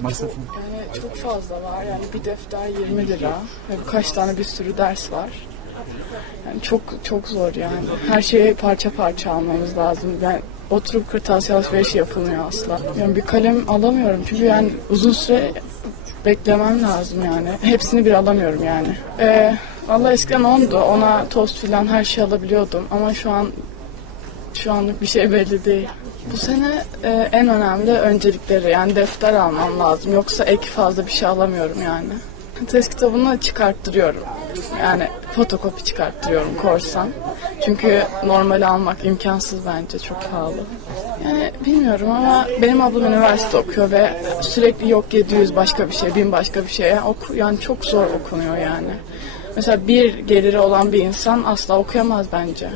Masrafın. Yani çok fazla var. Yani bir defter 20 lira ve birkaç tane bir sürü ders var. Yani çok çok zor yani. Her şeyi parça parça almamız lazım. Yani oturup kırtasiye alışverişi yapılmıyor asla. Yani bir kalem alamıyorum çünkü yani uzun süre beklemem lazım yani. Hepsini bir alamıyorum yani. Ee, Valla eskiden ondu. Ona tost filan her şey alabiliyordum ama şu an şu anlık bir şey belli değil. Bu sene e, en önemli öncelikleri yani defter almam lazım. Yoksa ek fazla bir şey alamıyorum yani. Test kitabını çıkarttırıyorum. Yani fotokopi çıkarttırıyorum korsan. Çünkü normal almak imkansız bence çok pahalı. Yani bilmiyorum ama benim ablam üniversite okuyor ve sürekli yok 700 başka bir şey, 1000 başka bir şey. Yani, oku, yani çok zor okunuyor yani. Mesela bir geliri olan bir insan asla okuyamaz bence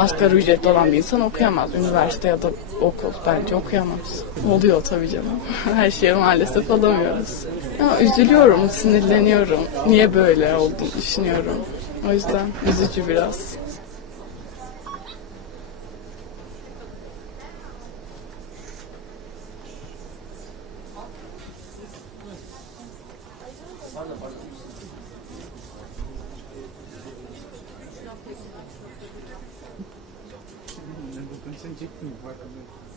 asgari ücretli olan bir insan okuyamaz. Üniversite ya da okul bence okuyamaz. Oluyor tabii canım. Her şeyi maalesef alamıyoruz. Ama üzülüyorum, sinirleniyorum. Niye böyle olduğunu düşünüyorum. O yüzden üzücü biraz. Egypten.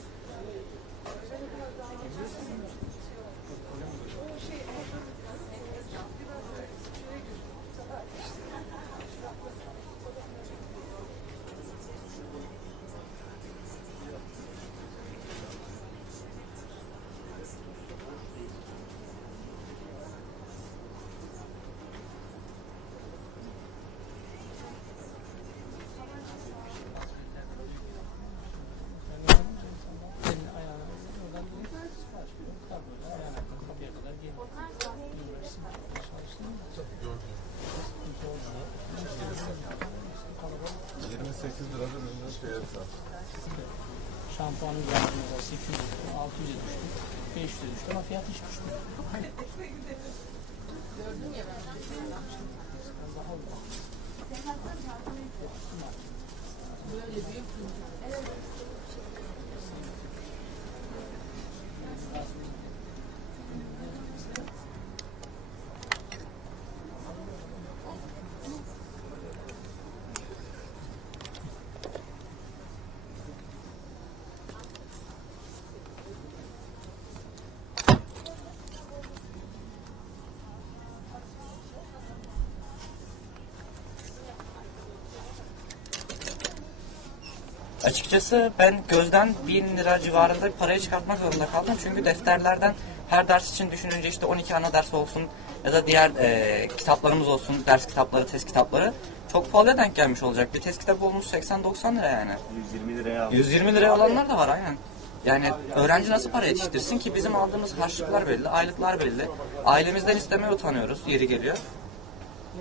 Ben seni çekmiyorum farkındayım. Şampuanın mesela 800 düştü, 600'e düştü, 500'e düştü ama fiyat hiç düşmüyor. Açıkçası ben gözden 1000 lira civarında bir parayı çıkartmak zorunda kaldım. Çünkü defterlerden her ders için düşününce işte 12 ana ders olsun ya da diğer e, kitaplarımız olsun, ders kitapları, test kitapları çok pahalıya denk gelmiş olacak. Bir test kitabı olmuş 80-90 lira yani. 120 liraya aldım. 120 liraya alanlar da var aynen. Yani öğrenci nasıl para yetiştirsin ki bizim aldığımız harçlıklar belli, aylıklar belli. Ailemizden istemeye utanıyoruz yeri geliyor.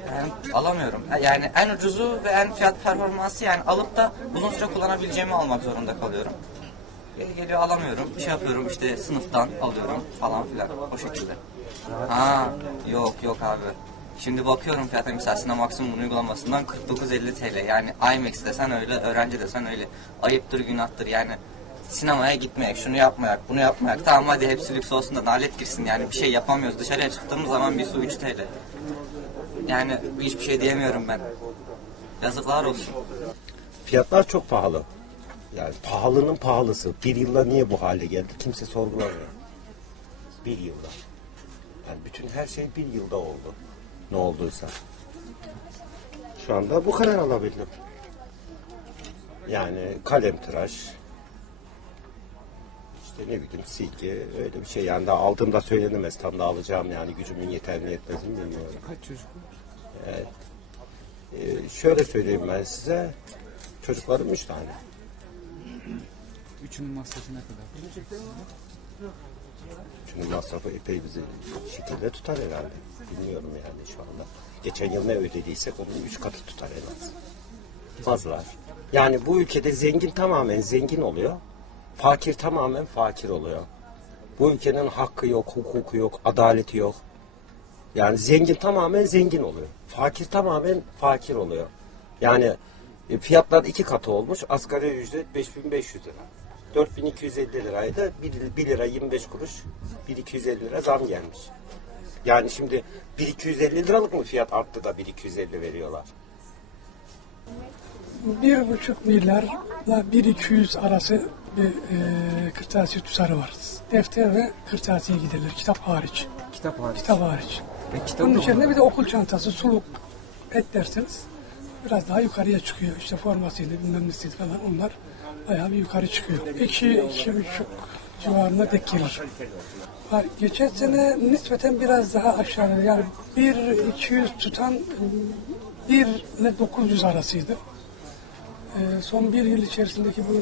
Yani alamıyorum. Yani en ucuzu ve en fiyat performansı yani alıp da uzun süre kullanabileceğimi almak zorunda kalıyorum. Geri geliyor alamıyorum. Şey yapıyorum işte sınıftan alıyorum falan filan o şekilde. Ha yok yok abi. Şimdi bakıyorum fiyata mesela sinema maksimum uygulamasından 49.50 TL. Yani IMAX desen öyle, öğrenci desen öyle. Ayıptır günahtır yani. Sinemaya gitmeyek, şunu yapmayak, bunu yapmayak. Tamam hadi hepsi lüks olsun da nalet girsin yani bir şey yapamıyoruz. Dışarıya çıktığımız zaman bir su 3 TL. Yani hiçbir şey diyemiyorum ben. Yazıklar olsun. Fiyatlar çok pahalı. Yani pahalının pahalısı. Bir yılda niye bu hale geldi kimse sorgulamıyor. Bir yılda. Yani bütün her şey bir yılda oldu. Ne olduysa. Şu anda bu kadar alabildim. Yani kalem tıraş, işte ne bileyim silgi öyle bir şey. Yani daha aldığımda söylenemez. Tam da alacağım yani gücümün yeter mi yetmez mi bilmiyorum. Kaç çocuk var? Ee, şöyle söyleyeyim ben size. Çocuklarım üç tane. Üçünün masrafı ne kadar? Çünkü masrafı epey bizi şekilde tutar herhalde. Bilmiyorum yani şu anda. Geçen yıl ne ödediysek onun üç katı tutar en az. Fazla. Yani bu ülkede zengin tamamen zengin oluyor. Fakir tamamen fakir oluyor. Bu ülkenin hakkı yok, hukuku yok, adaleti yok. Yani zengin tamamen zengin oluyor. Fakir tamamen fakir oluyor. Yani e, fiyatlar iki katı olmuş. Asgari ücret 5500 lira. 4250 liraydı. 1, 1 lira 25 kuruş 1250 lira zam gelmiş. Yani şimdi 1250 liralık mı fiyat arttı da 1250 veriyorlar? bir buçuk milyarla bir iki yüz arası bir e, kırtasiye tutarı var. Defter ve kırtasiye gidilir. Kitap hariç. Kitap var. Kitap hariç. E, kitabı Bunun içerisinde var. bir de okul çantası, suluk, et derseniz biraz daha yukarıya çıkıyor. İşte formasıyla bilmem nesiydi falan onlar bayağı bir yukarı çıkıyor. İki, iki buçuk civarında denk gelir. Ha, Geçen sene nispeten biraz daha aşağıda yani bir 200 tutan 1 ile 900 arasıydı. Ee, son bir yıl içerisindeki bu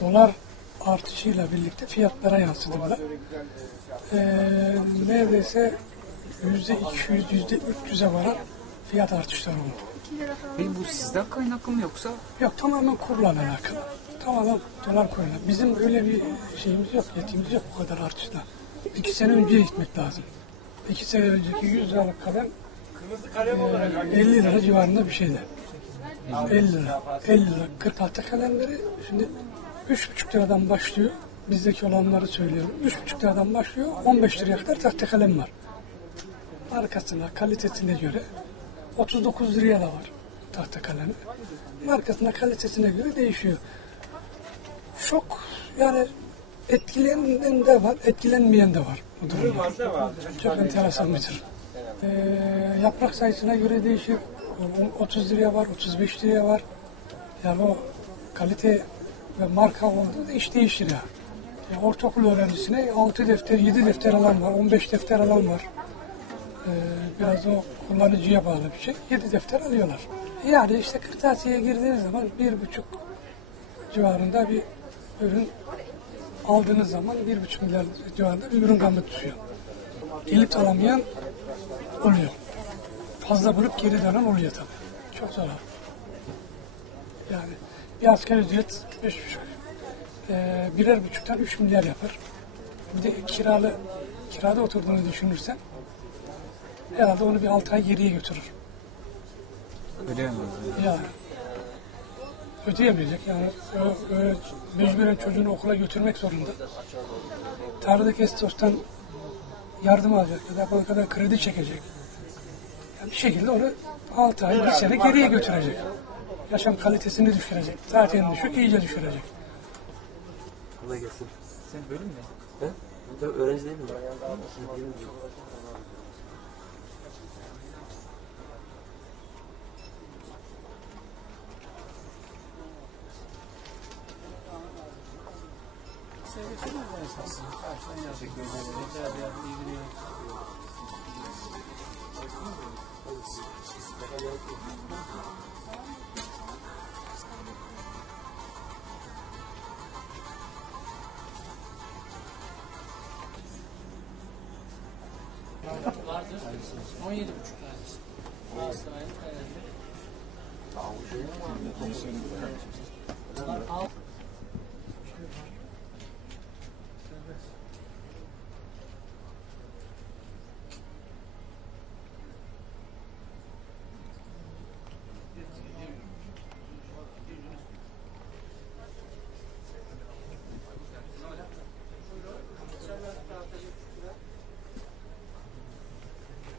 dolar artışıyla birlikte fiyatlara yansıdı bu da. Ee, neredeyse yüzde 200, yüzde 300'e varan fiyat artışları oldu. Peki bu sizden kaynaklı mı yoksa? Yok tamamen kurla alakalı. Tamamen dolar kurla. Bizim öyle bir şeyimiz yok, yetimiz yok bu kadar artışta. İki sene önceye gitmek lazım. İki sene önceki 100 liralık kalem e, 50 lira civarında bir şeydi. 50 lira. 50 lira. 46 kalemleri şimdi 3,5 liradan başlıyor. Bizdeki olanları söylüyorum. 3,5 liradan başlıyor. 15 liraya kadar tahta kalem var. Markasına, kalitesine göre 39 liraya da var tahta kalemi. Markasına, kalitesine göre değişiyor. Çok yani etkilenen de var, etkilenmeyen de var bu durumda. Çok enteresan bir durum. Ee, yaprak sayısına göre değişir. 30 liraya var, 35 liraya var. Yani o kalite ve marka olduğunda iş değişir ya. Yani ortaokul öğrencisine 6 defter, 7 defter alan var, 15 defter alan var. Ee, biraz o kullanıcıya bağlı bir şey. 7 defter alıyorlar. Yani işte kırtasiyeye girdiğiniz zaman bir buçuk civarında bir ürün aldığınız zaman bir buçuk milyar civarında bir ürün gamı düşüyor. Gelip alamayan oluyor. Fazla bulup geri dönen oluyor tabii. Çok zor. Yani bir asgari ücret beş buçuk, eee, birer buçuktan üç milyar yapar. Bir de kiralı, kirada oturduğunu düşünürsen herhalde onu bir altı ay geriye götürür. Ödeyemez. Yani ödeyemeyecek yani ö, ö, mecburen çocuğunu okula götürmek zorunda. Tarladaki estostan yardım alacak ya da bankadan kredi çekecek. Yani bir şekilde onu 6 ay, bir sene geriye götürecek. Yaşam kalitesini düşürecek. Zaten düşük, iyice düşürecek. Sen bölüm ne? Öğrenci değil mi? Vardır. 17 buçuk tanesi. Galatasaray'ın kalemi. Bunlar alt